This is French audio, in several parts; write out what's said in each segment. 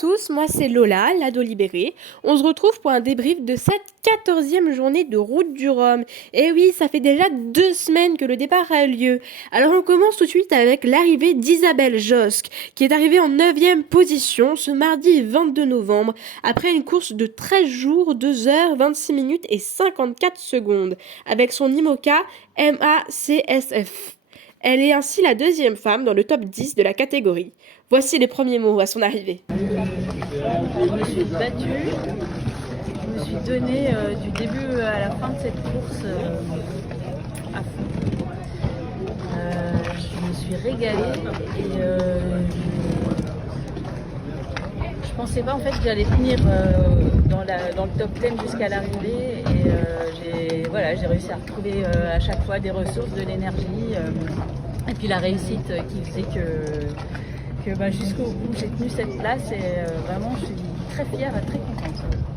tous, moi c'est Lola, l'ado libérée. On se retrouve pour un débrief de cette 14e journée de Route du Rhum. Et oui, ça fait déjà 2 semaines que le départ a eu lieu. Alors on commence tout de suite avec l'arrivée d'Isabelle Josque, qui est arrivée en 9e position ce mardi 22 novembre, après une course de 13 jours, 2 heures, 26 minutes et 54 secondes, avec son IMOCA MACSF. Elle est ainsi la 2e femme dans le top 10 de la catégorie. Voici les premiers mots à son arrivée. Je me suis battue, je me suis donnée du début à la fin de cette course à fond. Je me suis régalée et je pensais pas en fait que j'allais finir dans le top 10 jusqu'à l'arrivée et j'ai réussi à retrouver à chaque fois des ressources, de l'énergie et puis la réussite qui faisait que jusqu'au bout j'ai tenu cette place et vraiment je suis très fière et très contente.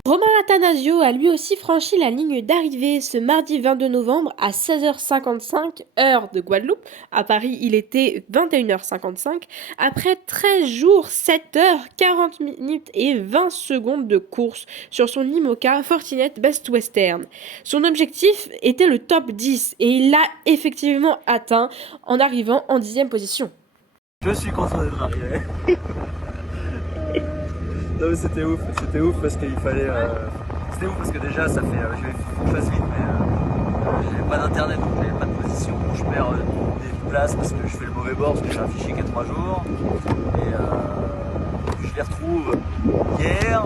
Romain Attanasio a lui aussi franchi la ligne d'arrivée ce mardi 22 novembre à 16h55 heure de Guadeloupe. À Paris, il était 21h55 après 13 jours, 7 heures, 40 minutes et 20 secondes de course sur son IMOCA Fortinet Best Western. Son objectif était le top 10 et il l'a effectivement atteint en arrivant en 10e position. Je suis content d'être arrivé. Non mais c'était ouf parce qu'il fallait... C'était ouf parce que déjà ça fait... faut que je fasse vite mais j'ai pas d'internet donc j'ai pas de position. Je perds des places parce que je fais le mauvais bord parce que j'ai un fichier qui a 3 jours. Et je les retrouve hier,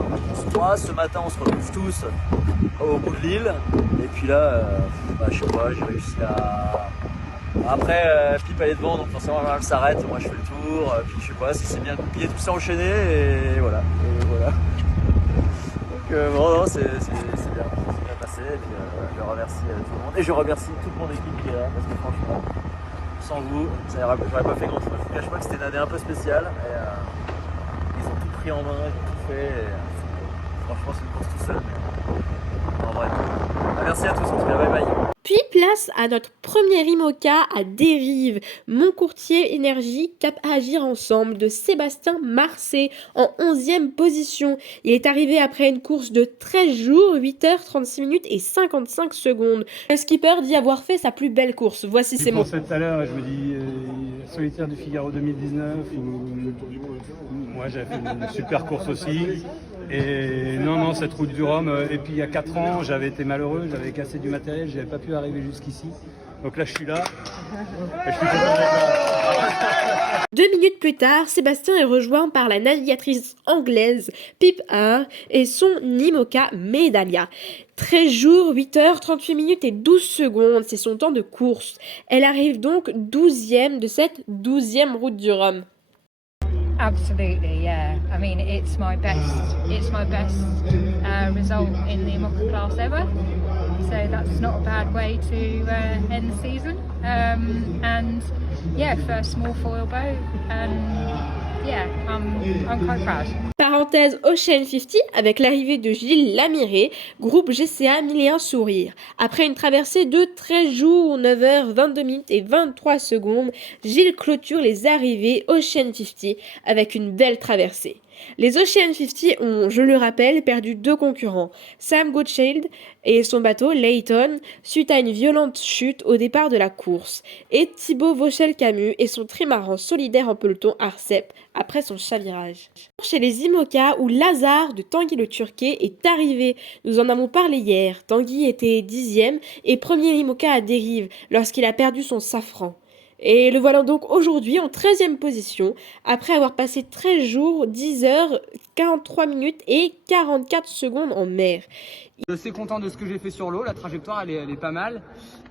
ce matin on se retrouve tous au bout de l'île. Et puis là, je sais pas, j'ai réussi à... Après, Pipe elle est devant, donc forcément elle s'arrête, moi je fais le tour, puis je sais pas si c'est bien goupillé, tout ça enchaîné, et voilà. Donc bon, non, c'est bien passé, et puis je remercie tout le monde, et je remercie toute mon équipe qui est là, parce que franchement, sans vous, j'aurais pas fait grand chose. Je vous cache pas que c'était une année un peu spéciale, et ils ont tout pris en main, ils ont tout fait, et franchement c'est une course tout seul, mais en vrai. Merci à tous, en tout cas, bye bye. Puis place à notre premier IMOCA à dérive, Mon courtier énergie cap à agir ensemble de Sébastien Marcet en 11e position. Il est arrivé après une course de 13 jours, 8 heures, 36 minutes et 55 secondes. Le skipper dit avoir fait sa plus belle course. Voici ses mots. Tout à l'heure, je me dis solitaire du Figaro 2019. Moi, j'avais fait une super course aussi. Et non, cette route du Rhum. Et puis il y a 4 ans, j'avais été malheureux, j'avais cassé du matériel, j'avais pas pu arriver jusqu'ici. Donc là, je suis là. Et je suis content d'être là. 2 minutes plus tard, Sébastien est rejoint par la navigatrice anglaise Pip Haar et son IMOCA Medallia. 13 jours, 8 heures, 38 minutes et 12 secondes, c'est son temps de course. Elle arrive donc 12e de cette 12e route du Rhum. Absolutely, yeah. I mean, it's my best result in the IMOCA class ever. So that's not a bad way to end the season. And yeah, first small foil boat, and yeah, I'm quite proud. Parenthèse Ocean 50 avec l'arrivée de Gilles Lamiré, groupe GCA 1001 Sourire. Après une traversée de 13 jours, 9 heures, 22 minutes et 23 secondes, Gilles clôture les arrivées Ocean 50 avec une belle traversée. Les Ocean 50 ont, je le rappelle, perdu 2 concurrents, Sam Goodchild et son bateau Layton, suite à une violente chute au départ de la course, et Thibaut Vauchel-Camus et son trimaran solidaire en peloton Arcep après son chavirage. Chez les IMOCA où Lazare de Tanguy le Turquet est arrivé, nous en avons parlé hier. Tanguy était 10e et premier IMOCA à dérive lorsqu'il a perdu son safran. Et le voilà donc aujourd'hui en 13e position, après avoir passé 13 jours, 10 heures, 43 minutes et 44 secondes en mer. Je suis content de ce que j'ai fait sur l'eau, la trajectoire elle est pas mal.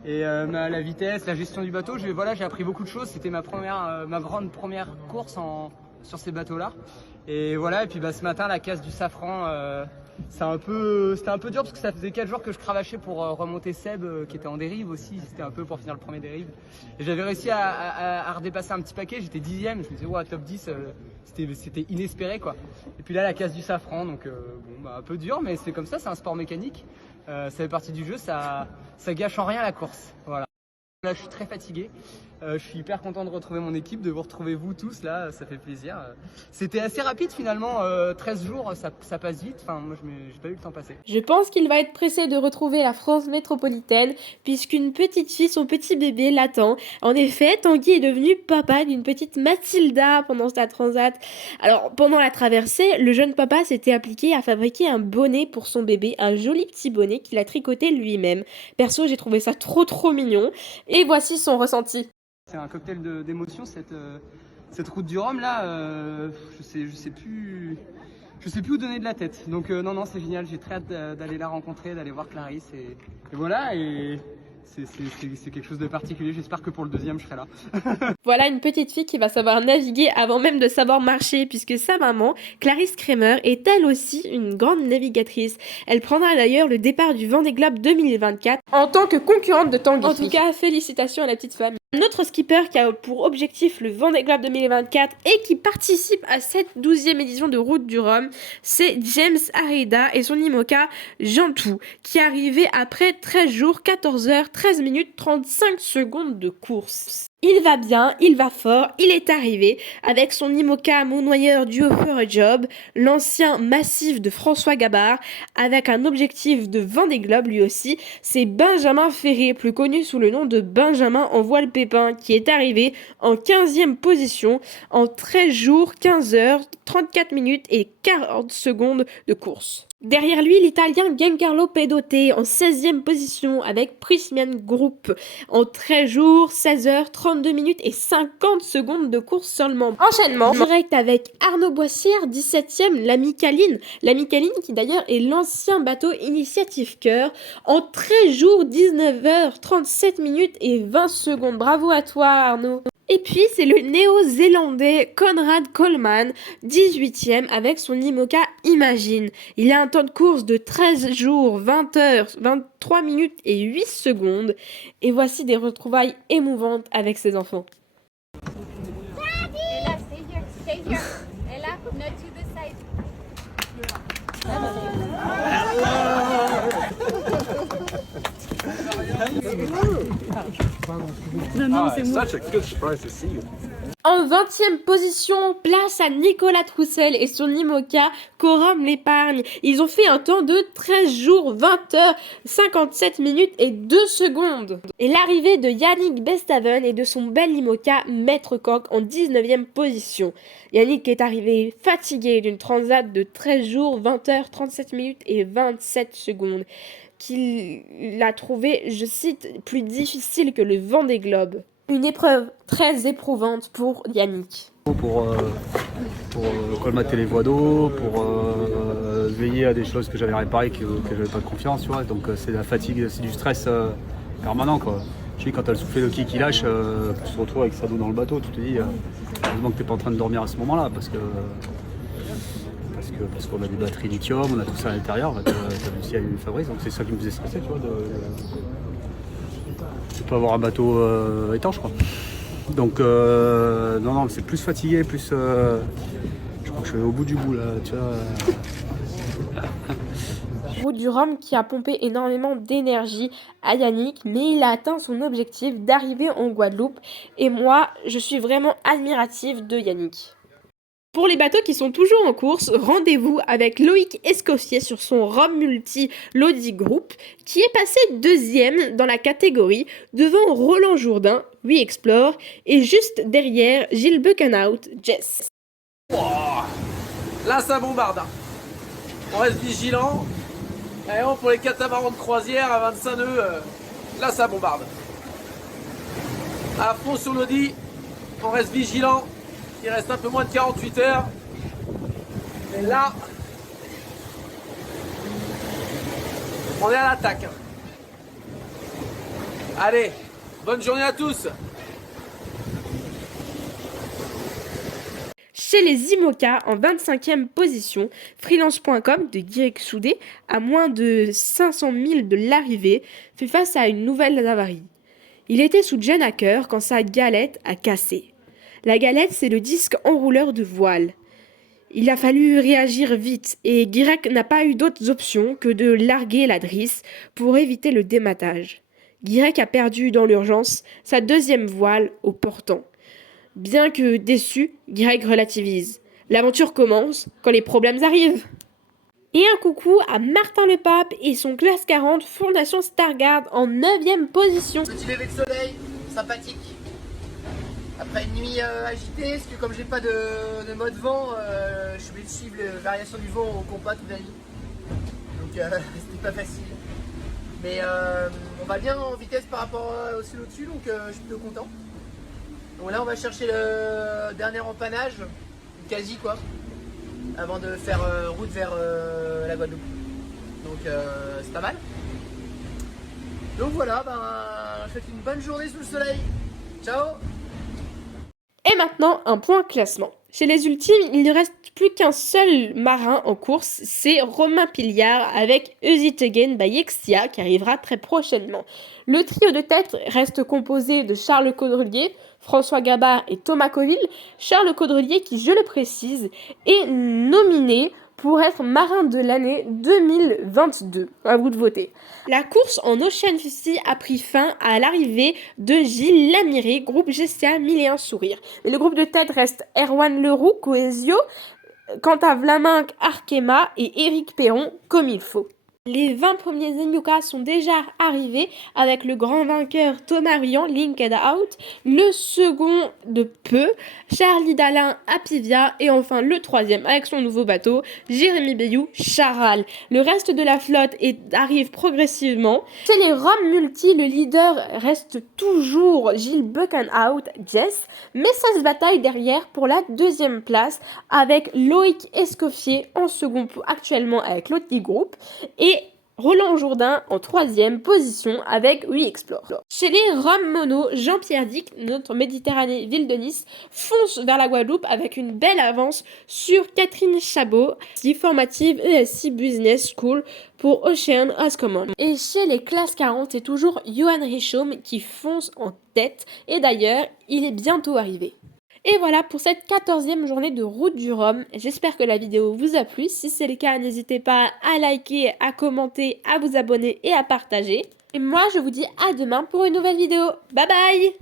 Et la vitesse, la gestion du bateau, j'ai appris beaucoup de choses. C'était ma grande première course sur ces bateaux-là. Et voilà, et puis ce matin, la casse du safran, c'était un peu dur parce que ça faisait 4 jours que je cravachais pour remonter Seb qui était en dérive aussi. C'était un peu pour finir le premier dérive. Et j'avais réussi à redépasser un petit paquet, j'étais 10e. Je me disais, ouais, top 10, c'était inespéré quoi. Et puis là, la casse du safran, donc un peu dur, mais c'est comme ça, c'est un sport mécanique. Ça fait partie du jeu, ça gâche en rien la course. Voilà. Là, je suis très fatigué. Je suis hyper content de retrouver mon équipe, de vous retrouver vous tous là, ça fait plaisir. C'était assez rapide finalement, 13 jours, ça passe vite. Enfin, moi, j'ai pas eu le temps passer. Je pense qu'il va être pressé de retrouver la France métropolitaine puisqu'une petite fille, son petit bébé, l'attend. En effet, Tanguy est devenu papa d'une petite Mathilda pendant sa transat. Alors, pendant la traversée, le jeune papa s'était appliqué à fabriquer un bonnet pour son bébé, un joli petit bonnet qu'il a tricoté lui-même. Perso, j'ai trouvé ça trop mignon. Et voici son ressenti. C'est un cocktail d'émotions cette route du Rhum là, je sais plus où donner de la tête. Donc non, c'est génial, j'ai très hâte d'aller la rencontrer, d'aller voir Clarisse et voilà, et c'est quelque chose de particulier. J'espère que pour le deuxième je serai là. Voilà une petite fille qui va savoir naviguer avant même de savoir marcher puisque sa maman, Clarisse Kramer, est elle aussi une grande navigatrice. Elle prendra d'ailleurs le départ du Vendée Globe 2024 en tant que concurrente de Tanguy. En tout cas, félicitations à la petite femme. Un autre skipper qui a pour objectif le Vendée Globe 2024 et qui participe à cette 12e édition de Route du Rhum, c'est James Arida et son IMOCA Jantou, qui est arrivé après 13 jours, 14 heures, 13 minutes, 35 secondes de course. Il va bien, il va fort, il est arrivé avec son IMOCA monnoyeur du for a Job, l'ancien massif de François Gabard, avec un objectif de Vendée Globe lui aussi, c'est Benjamin Ferré, plus connu sous le nom de Benjamin en voile pépin, qui est arrivé en 15e position en 13 jours, 15 heures, 34 minutes et 40 secondes de course. Derrière lui, l'Italien Giancarlo Pedote en 16e position avec Prysmian Group en 13 jours, 16 heures, 32 minutes et 50 secondes de course seulement. Enchaînement direct avec Arnaud Boissière, 17e, l'ami Caline. L'ami Caline qui d'ailleurs est l'ancien bateau Initiative Cœur en 13 jours, 19 heures, 37 minutes et 20 secondes. Bravo à toi Arnaud. Et puis, c'est le néo-zélandais Conrad Coleman, 18e, avec son IMOCA Imagine. Il a un temps de course de 13 jours, 20 heures, 23 minutes et 8 secondes. Et voici des retrouvailles émouvantes avec ses enfants. Ella, stay here. Ella, not to the side. En 20e position, place à Nicolas Troussel et son IMOCA Corum l'Épargne. Ils ont fait un temps de 13 jours, 20 heures, 57 minutes et 2 secondes. Et l'arrivée de Yannick Bestaven et de son bel IMOCA Maître Coq en 19e position. Yannick est arrivé fatigué d'une transat de 13 jours, 20 heures, 37 minutes et 27 secondes. Qu'il a trouvé, je cite, plus difficile que le Vendée Globe. Une épreuve très éprouvante pour Yannick. Pour colmater les voies d'eau, pour veiller à des choses que j'avais réparées, que j'avais pas de confiance, tu vois. Donc c'est de la fatigue, c'est du stress permanent, quoi. Je dis, quand t'as le soufflet de qui lâche, tu te retrouves avec ça d'eau dans le bateau, tu te dis, heureusement que t'es pas en train de dormir à ce moment-là, parce qu'on a des batteries lithium, on a tout ça à l'intérieur, t'as réussi à eu Fabrice, donc c'est ça qui me faisait stresser, tu vois, de pas avoir un bateau étanche, quoi. Donc non, c'est plus fatigué, plus je crois que je suis au bout du bout là, tu vois. Route du Rhum qui a pompé énormément d'énergie à Yannick, mais il a atteint son objectif d'arriver en Guadeloupe et moi je suis vraiment admirative de Yannick. Pour les bateaux qui sont toujours en course, rendez-vous avec Loïc Escoffier sur son Rhum Multi Lodi Group qui est passé 2e dans la catégorie devant Roland Jourdain, We Explore, et juste derrière Gilles Buckenhout, Jess. Wow. Là ça bombarde. On reste vigilant. Et bon, pour les catamarans de croisière à 25 nœuds, là ça bombarde. À fond sur Lodi, on reste vigilant. Il reste un peu moins de 48 heures. Et là, on est à l'attaque. Allez, bonne journée à tous. Chez les IMOCA, en 25e position, freelance.com de Guirec Soudé, à moins de 500 000 de l'arrivée, fait face à une nouvelle avarie. Il était sous Jen Hacker quand sa galette a cassé. La galette, c'est le disque enrouleur de voile. Il a fallu réagir vite et Guirec n'a pas eu d'autres options que de larguer la drisse pour éviter le dématage. Guirec a perdu dans l'urgence sa deuxième voile au portant. Bien que déçu, Guirec relativise. L'aventure commence quand les problèmes arrivent. Et un coucou à Martin Le Pape et son classe 40 Fondation Stargard en 9e position. Petit lever de soleil, sympathique. Après une nuit agitée, parce que comme j'ai pas de mode vent, je suis obligé de suivre les variations du vent au compas toute la nuit. Donc c'était pas facile. Mais on va bien en vitesse par rapport au ciel au-dessus, donc je suis plutôt content. Donc là on va chercher le dernier empannage, quasi quoi, avant de faire route vers la Guadeloupe. Donc c'est pas mal. Donc voilà, je souhaite une bonne journée sous le soleil. Ciao! Et maintenant, un point classement. Chez les ultimes, il ne reste plus qu'un seul marin en course, c'est Romain Pilliard avec Easy It Again by Exia qui arrivera très prochainement. Le trio de tête reste composé de Charles Caudrelier, François Gabard et Thomas Coville. Charles Caudrelier qui, je le précise, est nominé pour être marin de l'année 2022. À vous de voter. La course en Ocean 50 a pris fin à l'arrivée de Gilles Lamiré, groupe GCA 1001 Sourire. Et le groupe de tête reste Erwan Leroux, Coesio, quant à Vlaminck Arkema et Éric Perron, comme il faut. Les 20 premiers Zenyuka sont déjà arrivés avec le grand vainqueur Thomas Rian, Linked Out, le second de peu, Charlie Dalin, Apivia et enfin le troisième avec son nouveau bateau, Jérémy Bayou, Charal. Le reste de la flotte arrive progressivement. Chez les Rom Multi, le leader reste toujours Gilles Buchan Out, Jess, mais ça se bataille derrière pour la deuxième place avec Loïc Escoffier en second actuellement avec l'Audi Group et Roland Jourdain en 3e position avec We Explore. Chez les Rom Mono, Jean-Pierre Dick, notre Méditerranée ville de Nice, fonce vers la Guadeloupe avec une belle avance sur Catherine Chabot, formative ESC Business School pour Ocean as Common. Et chez les classes 40, c'est toujours Johan Richaume qui fonce en tête et d'ailleurs, il est bientôt arrivé. Et voilà pour cette 14e journée de Route du Rhum. J'espère que la vidéo vous a plu. Si c'est le cas, n'hésitez pas à liker, à commenter, à vous abonner et à partager. Et moi, je vous dis à demain pour une nouvelle vidéo. Bye bye!